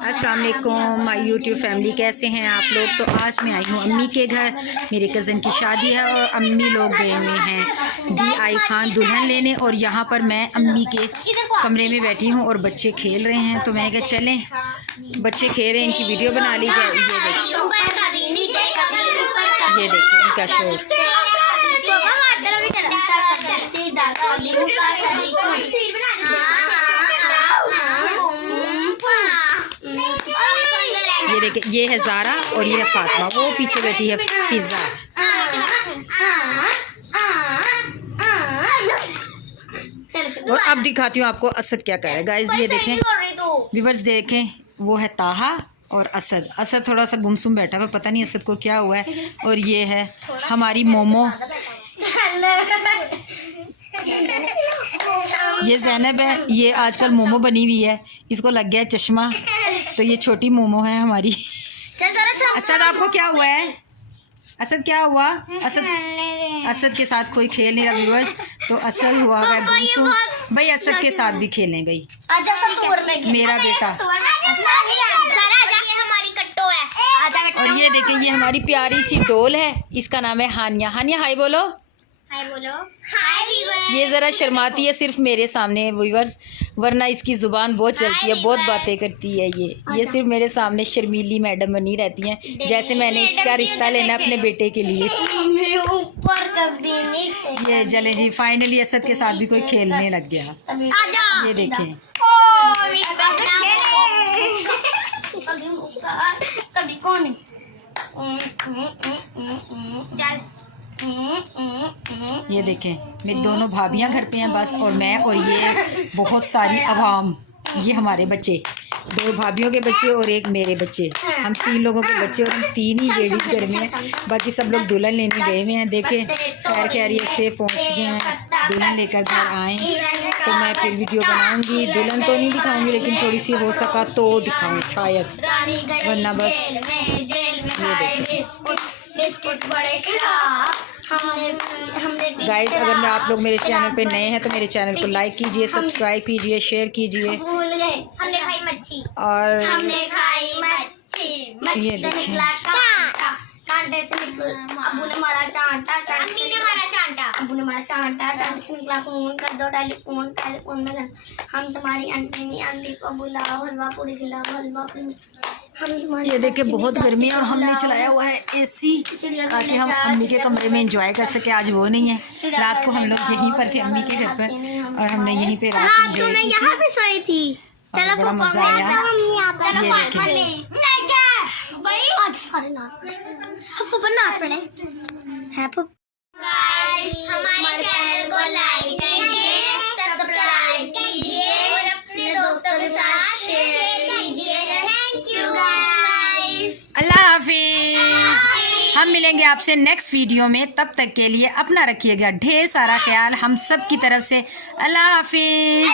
अस्सलाम वालेकुम my YouTube family, कैसे हैं आप लोग। तो आज मैं आई हूँ अम्मी के घर। मेरे कज़न की शादी है और अम्मी लोग गए हुए हैं DI खान दुल्हन लेने। और यहाँ पर मैं अम्मी के कमरे में बैठी हूँ और बच्चे खेल रहे हैं। तो मैंने कहा चलें, बच्चे खेल रहे हैं, इनकी वीडियो बना ली जाए। ये देखिए इनका शोर। ये देखिए, ये है ज़ारा और ये है फातिमा, वो पीछे बैठी है फिज़ा। और अब दिखाती हूँ आपको असद क्या कर रहा है। गाइस ये देखें, व्यूअर्स देखें, वो है ताहा और असद। असद थोड़ा सा गुमसुम बैठा हुआ, पता नहीं असद को क्या हुआ है। और ये है हमारी मोमो, ये ज़ैनब है। ये आजकल मोमो बनी हुई है, इसको लग गया चश्मा, तो ये छोटी मोमो है हमारी। असद आपको क्या हुआ है? असद क्या हुआ? असद के साथ कोई खेल नहीं रहा व्यूअर्स, तो असद हुआ है गुमसुम। भाई असद के साथ भी खेलें भाई, मेरा बेटा। और ये देखें, ये हमारी प्यारी सी डोल है, इसका नाम है हानिया। हानिया हाय बोलो। हाय बोलो। हाय। ये ज़रा शर्माती है सिर्फ मेरे सामने व्यूअर्स, वरना इसकी ज़ुबान बहुत चलती है, बहुत बातें करती है। ये सिर्फ मेरे सामने शर्मीली मैडम बनी रहती हैं, जैसे मैंने इसका रिश्ता लेना अपने बेटे के लिए। ये चले जी, फाइनली असद के साथ भी कोई खेलने लग गया। ये देखें, कभी कौन ये देखें, मेरी दोनों भाभियां घर पे हैं बस, और मैं और ये बहुत सारी अवाम। ये हमारे बच्चे, दो भाभियों के बच्चे और एक मेरे बच्चे, हम 3 लोगों के बच्चे, और हम 3 ही लेडीज़ घर में हैं। बाकी सब लोग दुल्हन लेने गए हुए हैं। देखें, खैर खैरियत से पहुंच गए हैं, दुल्हन लेकर घर आए। तो मैं फिर वीडियो बनाऊंगी, दुल्हन तो नहीं दिखाऊंगी, लेकिन थोड़ी सी हो सका तो दिखाऊँ शायद, वरना बस। गाइस, अगर आप लोग मेरे चैनल पे नए हैं तो मेरे चैनल को लाइक कीजिए, सब्सक्राइब कीजिए, शेयर कीजिए। हमने खाई मच्छी, और हमने खाई मच्छी, ये देखिए, कांटे से निकला, अबू ने मारा चांटा, अम्मी ने मारा चांटा, अबू ने मारा चांटा, कांटे से निकला खून, कर दो टेलीफोन में हम तुम्हारी आंटी को बुलाओ, हलवा पूरी खिलाओ, हलवा पूरी। ये देखिए, बहुत गर्मी है और हमने चलाया हुआ है AC, ताकि हम अम्मी के कमरे में एंजॉय कर सके। आज वो नहीं है, रात को हम लोग यहीं पर थे अम्मी के घर पर, और हमने यहीं पे रात एंजॉय की। यहाँ पे सोई थी। चलो, बड़ा मजा आया। ये हमारे चैनल को लाइक कीजिए, सब्सक्राइब कीजिए और अपने दोस्तों के साथ शेयर कीजिए। Thank you guys. अल्लाह हाफिज। हम मिलेंगे आपसे नेक्स्ट वीडियो में, तब तक के लिए अपना रखिएगा ढेर सारा ख्याल हम सब की तरफ से। अल्लाह हाफिज।